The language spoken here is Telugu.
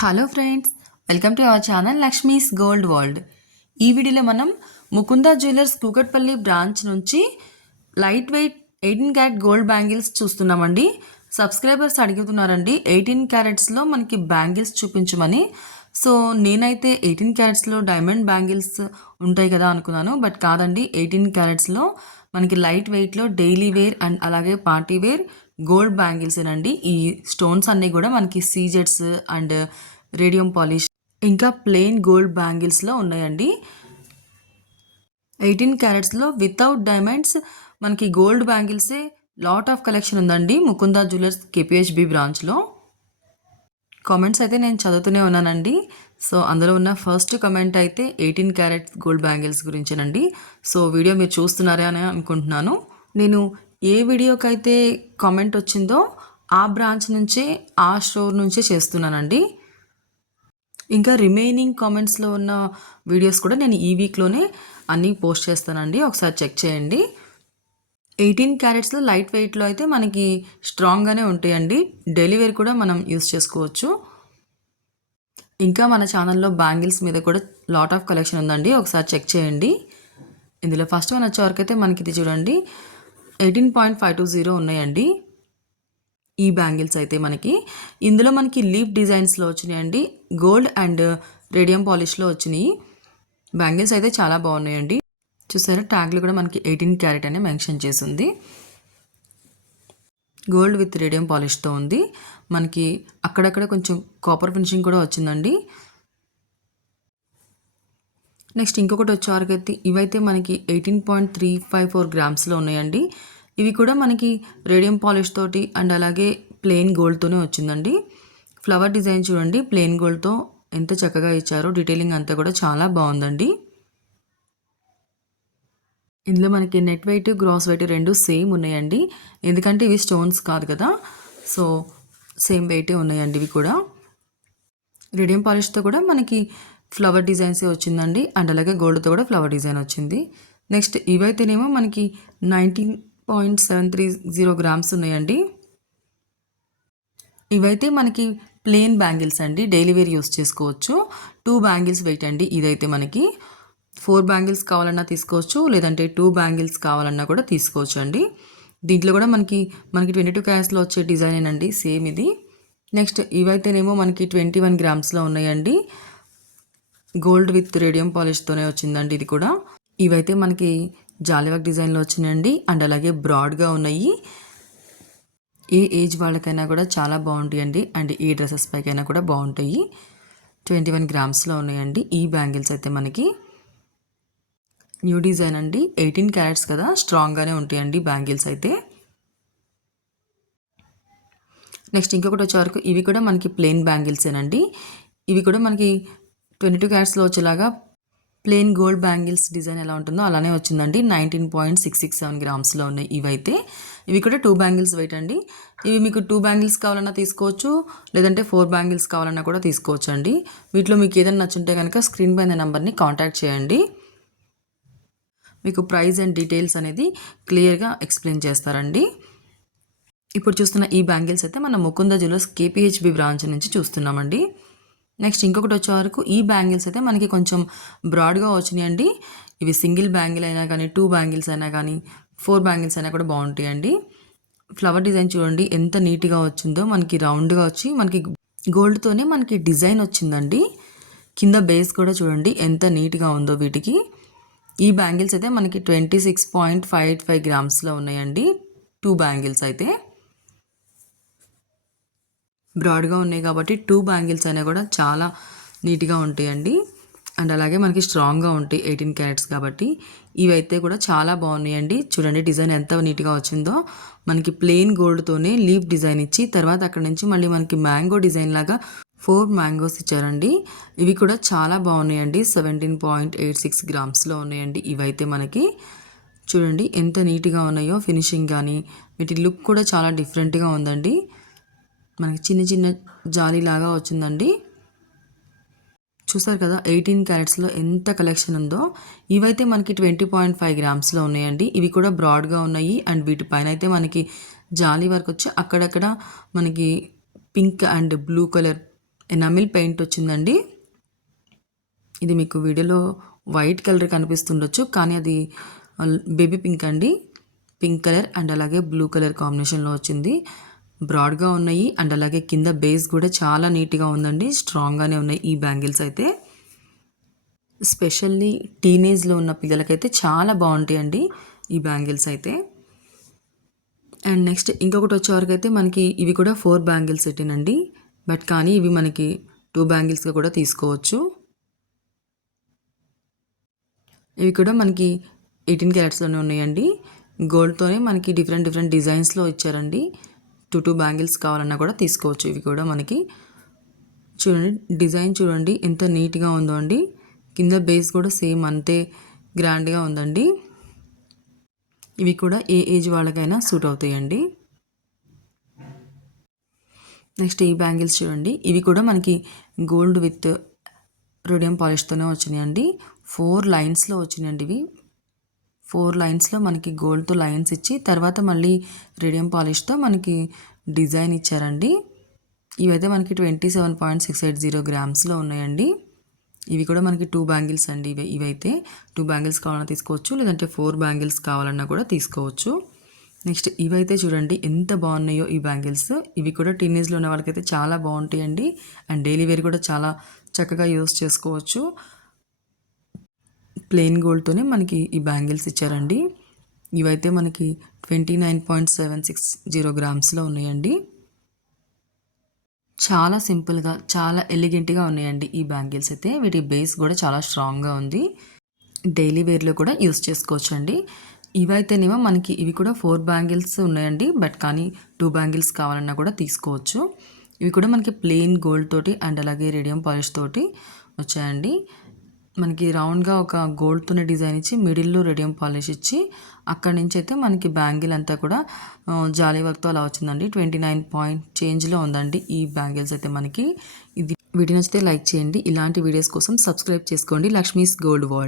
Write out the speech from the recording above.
Hello friends, welcome to our channel Lakshmi's gold world. ఈ వీడియోలో మనం ముకుందా జ్యువెలర్స్ కూకట్పల్లి బ్రాంచ్ నుంచి light weight 18 carat gold bangles చూస్తున్నామండి. సబ్స్క్రైబర్స్ అడుగుతున్నారండి 18 క్యారెట్స్లో మనకి బ్యాంగిల్స్ చూపించమని. సో నేనైతే 18 క్యారెట్స్లో డైమండ్ బ్యాంగిల్స్ ఉంటాయి కదా అనుకున్నాను, బట్ కాదండి. 18 క్యారెట్స్లో మనకి లైట్ వెయిట్లో డైలీ వేర్ అండ్ అలాగే పార్టీ వేర్ గోల్డ్ బ్యాంగిల్సేనండి. ఈ స్టోన్స్ అన్నీ కూడా మనకి సీజెట్స్ అండ్ రేడియం పాలిష్ ఇంకా ప్లెయిన్ గోల్డ్ బ్యాంగిల్స్లో ఉన్నాయండి. 18 క్యారెట్స్లో వితౌట్ డైమండ్స్ మనకి గోల్డ్ బ్యాంగిల్సే లాట్ ఆఫ్ కలెక్షన్ ఉందండి ముకుందా జ్యువెలర్స్ కేపీహెచ్బి బ్రాంచ్లో. కామెంట్స్ అయితే నేను చదువుతూనే ఉన్నానండి. సో అందులో ఉన్న ఫస్ట్ కమెంట్ అయితే 18 క్యారెట్ గోల్డ్ బ్యాంగిల్స్ గురించేనండి. సో వీడియో మీరు చూస్తున్నారా అని అనుకుంటున్నాను. నేను ఏ వీడియోకైతే కామెంట్ వచ్చిందో ఆ బ్రాంచ్ నుంచే, ఆ స్టోర్ నుంచే చేస్తున్నానండి. ఇంకా రిమైనింగ్ కామెంట్స్లో ఉన్న వీడియోస్ కూడా నేను ఈ వీక్లోనే అన్నీ పోస్ట్ చేస్తానండి, ఒకసారి చెక్ చేయండి. 18 క్యారెట్స్లో లైట్ వెయిట్లో అయితే మనకి స్ట్రాంగ్గానే ఉంటాయండి. డైలీ వేర్ కూడా మనం యూస్ చేసుకోవచ్చు. ఇంకా మన ఛానల్లో బ్యాంగిల్స్ మీద కూడా లాట్ ఆఫ్ కలెక్షన్ ఉందండి, ఒకసారి చెక్ చేయండి. ఇందులో ఫస్ట్ వన్ వచ్చే వరకు అయితే మనకి ఇది చూడండి 18.520 ఉన్నాయండి ఈ బ్యాంగిల్స్ అయితే మనకి. ఇందులో మనకి లీఫ్ డిజైన్స్లో వచ్చినాయండి, గోల్డ్ అండ్ రేడియం పాలిష్లో వచ్చినాయి. బ్యాంగిల్స్ అయితే చాలా బాగున్నాయండి. చూసారా, ట్యాగ్లు కూడా మనకి 18 క్యారెట్ అనే మెన్షన్ చేసింది. గోల్డ్ విత్ రేడియం పాలిష్తో ఉంది. మనకి అక్కడక్కడ కొంచెం కాపర్ ఫినిషింగ్ కూడా వచ్చిందండి. నెక్స్ట్ ఇంకొకటి వచ్చేవరకైతే ఇవైతే మనకి 18.354 గ్రామ్స్లో ఉన్నాయండి. ఇవి కూడా మనకి రేడియం పాలిష్ తోటి అండ్ అలాగే ప్లెయిన్ గోల్డ్తోనే వచ్చిందండి. ఫ్లవర్ డిజైన్ చూడండి, ప్లెయిన్ గోల్డ్తో ఎంత చక్కగా ఇచ్చారో. డీటెయిలింగ్ అంతా కూడా చాలా బాగుందండి. ఇందులో మనకి నెట్ వెయిట్, గ్రాస్ వెయిట్ రెండు సేమ్ ఉన్నాయండి, ఎందుకంటే ఇవి స్టోన్స్ కాదు కదా. సో సేమ్ వెయిటే ఉన్నాయండి ఇవి కూడా. రేడియం పాలిష్తో కూడా మనకి ఫ్లవర్ డిజైన్సే వచ్చిందండి, అండ్ అలాగే గోల్డ్తో కూడా ఫ్లవర్ డిజైన్ వచ్చింది. నెక్స్ట్ ఇవైతేనేమో మనకి 19.730 గ్రామ్స్ ఉన్నాయండి. ఇవైతే మనకి ప్లెయిన్ బ్యాంగిల్స్ అండి, డైలీ వేర్ యూస్ చేసుకోవచ్చు. 2 బ్యాంగిల్స్ వెయిట్ అండి. ఇదైతే మనకి 4 బ్యాంగిల్స్ కావాలన్నా తీసుకోవచ్చు, లేదంటే 2 బ్యాంగిల్స్ కావాలన్నా కూడా తీసుకోవచ్చు అండి. దీంట్లో కూడా మనకి 22 క్యారెట్స్లో వచ్చే డిజైనేనండి, సేమ్ ఇది. నెక్స్ట్ ఇవైతేనేమో మనకి 21 గ్రామ్స్లో ఉన్నాయండి. గోల్డ్ విత్ రేడియం పాలిష్తోనే వచ్చిందండి ఇది కూడా. ఇవైతే మనకి జాలివర్క్ డిజైన్లో వచ్చినాయండి, అండ్ అలాగే బ్రాడ్గా ఉన్నాయి. ఏ ఏజ్ వాళ్ళకైనా కూడా చాలా బాగుంటాయండి, అండ్ ఏ డ్రెస్సెస్ పైకైనా కూడా బాగుంటాయి. 21 గ్రామ్స్లో ఉన్నాయండి ఈ బ్యాంగిల్స్ అయితే మనకి. న్యూ డిజైన్ అండి, 18 క్యారెట్స్ కదా, స్ట్రాంగ్గానే ఉంటాయండి బ్యాంగిల్స్ అయితే. నెక్స్ట్ ఇంకొకటి వచ్చే వరకు ఇవి కూడా మనకి ప్లెయిన్ బ్యాంగిల్సేనండి. ఇవి కూడా మనకి 22 క్యారెట్స్లో వచ్చేలాగా ప్లెయిన్ గోల్డ్ బ్యాంగిల్స్ డిజైన్ ఎలా ఉంటుందో అలానే వచ్చిందండి. 19.667 గ్రామ్స్లో ఉన్నాయి ఇవైతే. ఇవి కూడా 2 బ్యాంగిల్స్ వెయిట్ అండి. ఇవి మీకు 2 బ్యాంగిల్స్ కావాలన్నా తీసుకోవచ్చు, లేదంటే 4 బ్యాంగిల్స్ కావాలన్నా కూడా తీసుకోవచ్చు అండి. వీటిలో మీకు ఏదైనా నచ్చుంటే కనుక స్క్రీన్ పైన నెంబర్ని కాంటాక్ట్ చేయండి, మీకు ప్రైస్ అండ్ డీటెయిల్స్ అనేది క్లియర్గా ఎక్స్ప్లెయిన్ చేస్తారండి. ఇప్పుడు చూస్తున్న ఈ బ్యాంగిల్స్ అయితే మన ముకుందా జ్యువెలర్స్ కేపీహెచ్బి బ్రాంచ్ నుంచి చూస్తున్నామండి. నెక్స్ట్ ఇంకొకటి వచ్చే వరకు ఈ బ్యాంగిల్స్ అయితే మనకి కొంచెం బ్రాడ్గా వచ్చినాయండి. ఇవి సింగిల్ బ్యాంగిల్ అయినా కానీ, 2 బ్యాంగిల్స్ అయినా కానీ, 4 బ్యాంగిల్స్ అయినా కూడా బాగుంటాయండి. ఫ్లవర్ డిజైన్ చూడండి ఎంత నీట్గా వచ్చిందో, మనకి రౌండ్గా వచ్చి మనకి గోల్డ్తోనే మనకి డిజైన్ వచ్చిందండి. కింద బేస్ కూడా చూడండి ఎంత నీట్గా ఉందో వీటికి. ఈ బ్యాంగిల్స్ అయితే మనకి 26.585 గ్రామ్స్లో ఉన్నాయండి 2 బ్యాంగిల్స్ అయితే. బ్రాడ్గా ఉన్నాయి కాబట్టి 2 బ్యాంగిల్స్ అయినా కూడా చాలా నీట్గా ఉంటాయండి, అండ్ అలాగే మనకి స్ట్రాంగ్గా ఉంటాయి 18 క్యారెట్స్ కాబట్టి. ఇవైతే కూడా చాలా బాగున్నాయండి. చూడండి డిజైన్ ఎంత నీట్గా వచ్చిందో. మనకి ప్లెయిన్ గోల్డ్తోనే లీఫ్ డిజైన్ ఇచ్చి తర్వాత అక్కడ నుంచి మళ్ళీ మనకి మ్యాంగో డిజైన్ లాగా 4 మ్యాంగోస్ ఇచ్చారండి. ఇవి కూడా చాలా బాగున్నాయండి. 17.86 గ్రామ్స్లో ఉన్నాయండి ఇవైతే మనకి. చూడండి ఎంత నీట్గా ఉన్నాయో, ఫినిషింగ్ కానీ వీటి లుక్ కూడా చాలా డిఫరెంట్గా ఉందండి. మనకి చిన్న చిన్న జాలీలాగా వచ్చిందండి. చూసారు కదా 18 క్యారెట్స్లో ఎంత కలెక్షన్ ఉందో. ఇవైతే మనకి 20.5 గ్రామ్స్లో ఉన్నాయండి. ఇవి కూడా బ్రాడ్గా ఉన్నాయి, అండ్ వీటిపైన అయితే మనకి జాలీ వర్క్ వచ్చి అక్కడక్కడ మనకి pink and blue colour enamel paint వచ్చిందండి. ఇది మీకు వీడియోలో వైట్ కలర్ కనిపిస్తుండొచ్చు, కానీ అది బేబీ పింక్ అండి. పింక్ కలర్ అండ్ అలాగే బ్లూ కలర్ కాంబినేషన్లో వచ్చింది. బ్రాడ్గా ఉన్నాయి అండ్ అలాగే కింద బేస్ కూడా చాలా నీట్గా ఉందండి. స్ట్రాంగ్గానే ఉన్నాయి ఈ బ్యాంగిల్స్ అయితే. స్పెషల్లీ టీనేజ్లో ఉన్న పిల్లలకైతే చాలా బాగుంటాయండి ఈ బ్యాంగిల్స్ అయితే. అండ్ నెక్స్ట్ ఇంకొకటి వచ్చేవరకు అయితే మనకి ఇవి కూడా 4 బ్యాంగిల్స్ సెట్టేనండి. బట్ కానీ ఇవి మనకి 2 బ్యాంగిల్స్గా కూడా తీసుకోవచ్చు. ఇవి కూడా మనకి 18 క్యారెట్స్లోనే ఉన్నాయండి. గోల్డ్తోనే మనకి డిఫరెంట్ డిజైన్స్లో ఇచ్చారండి. 2 బ్యాంగిల్స్ కావాలన్నా కూడా తీసుకోవచ్చు. ఇవి కూడా మనకి చూడండి, డిజైన్ చూడండి ఎంత నీట్గా ఉందో అండి. కింద బేస్ కూడా సేమ్ అంతే గ్రాండ్గా ఉందండి. ఇవి కూడా ఏ ఏజ్ వాళ్ళకైనా సూట్ అవుతాయండి. నెక్స్ట్ ఈ బ్యాంగిల్స్ చూడండి, ఇవి కూడా మనకి గోల్డ్ విత్ రోడియం పాలిష్తోనే వచ్చినాయండి. 4 లైన్స్లో వచ్చినాయండి ఇవి. 4 లైన్స్లో మనకి గోల్డ్తో లైన్స్ ఇచ్చి తర్వాత మళ్ళీ రేడియం పాలిష్తో మనకి డిజైన్ ఇచ్చారండి. ఇవైతే మనకి 27.680 గ్రామ్స్లో ఉన్నాయండి. ఇవి కూడా మనకి 2 బ్యాంగిల్స్ అండి. ఇవైతే 2 బ్యాంగిల్స్ కావాలన్నా తీసుకోవచ్చు, లేదంటే 4 బ్యాంగిల్స్ కావాలన్నా కూడా తీసుకోవచ్చు. నెక్స్ట్ ఇవైతే చూడండి ఎంత బాగున్నాయో ఈ బ్యాంగిల్స్. ఇవి కూడా టీనేజ్లో ఉన్న వాళ్ళకైతే చాలా బాగుంటాయండి. అండ్ డైలీ వేర్ కూడా చాలా చక్కగా యూస్ చేసుకోవచ్చు. ప్లెయిన్ గోల్డ్తోనే మనకి ఈ బ్యాంగిల్స్ ఇచ్చారండి. ఇవైతే మనకి 29.760 గ్రామ్స్లో ఉన్నాయండి. చాలా సింపుల్గా చాలా ఎలిగెంట్గా ఉన్నాయండి ఈ బ్యాంగిల్స్ అయితే. వీటి బేస్ కూడా చాలా స్ట్రాంగ్గా ఉంది. డైలీ వేర్లో కూడా యూస్ చేసుకోవచ్చు అండి. ఇవైతేనేమో మనకి ఇవి కూడా 4 బ్యాంగిల్స్ ఉన్నాయండి. బట్ కానీ 2 బ్యాంగిల్స్ కావాలన్నా కూడా తీసుకోవచ్చు. ఇవి కూడా మనకి ప్లెయిన్ గోల్డ్ తోటి అండ్ అలాగే రేడియం పాలిష్ తోటి వచ్చాయండి. మనకి రౌండ్గా ఒక గోల్డ్తోనే డిజైన్ ఇచ్చి మిడిల్లో రేడియం పాలిష్ ఇచ్చి అక్కడి నుంచి అయితే మనకి బ్యాంగిల్ అంతా కూడా జాలీ వర్క్తో అలా వచ్చిందండి. 29 పాయింట్ చేంజ్లో ఉందండి ఈ బ్యాంగిల్స్ అయితే మనకి. ఇది వీడియో నచ్చితే లైక్ చేయండి. ఇలాంటి వీడియోస్ కోసం సబ్స్క్రైబ్ చేసుకోండి లక్ష్మీస్ గోల్డ్ వరల్డ్.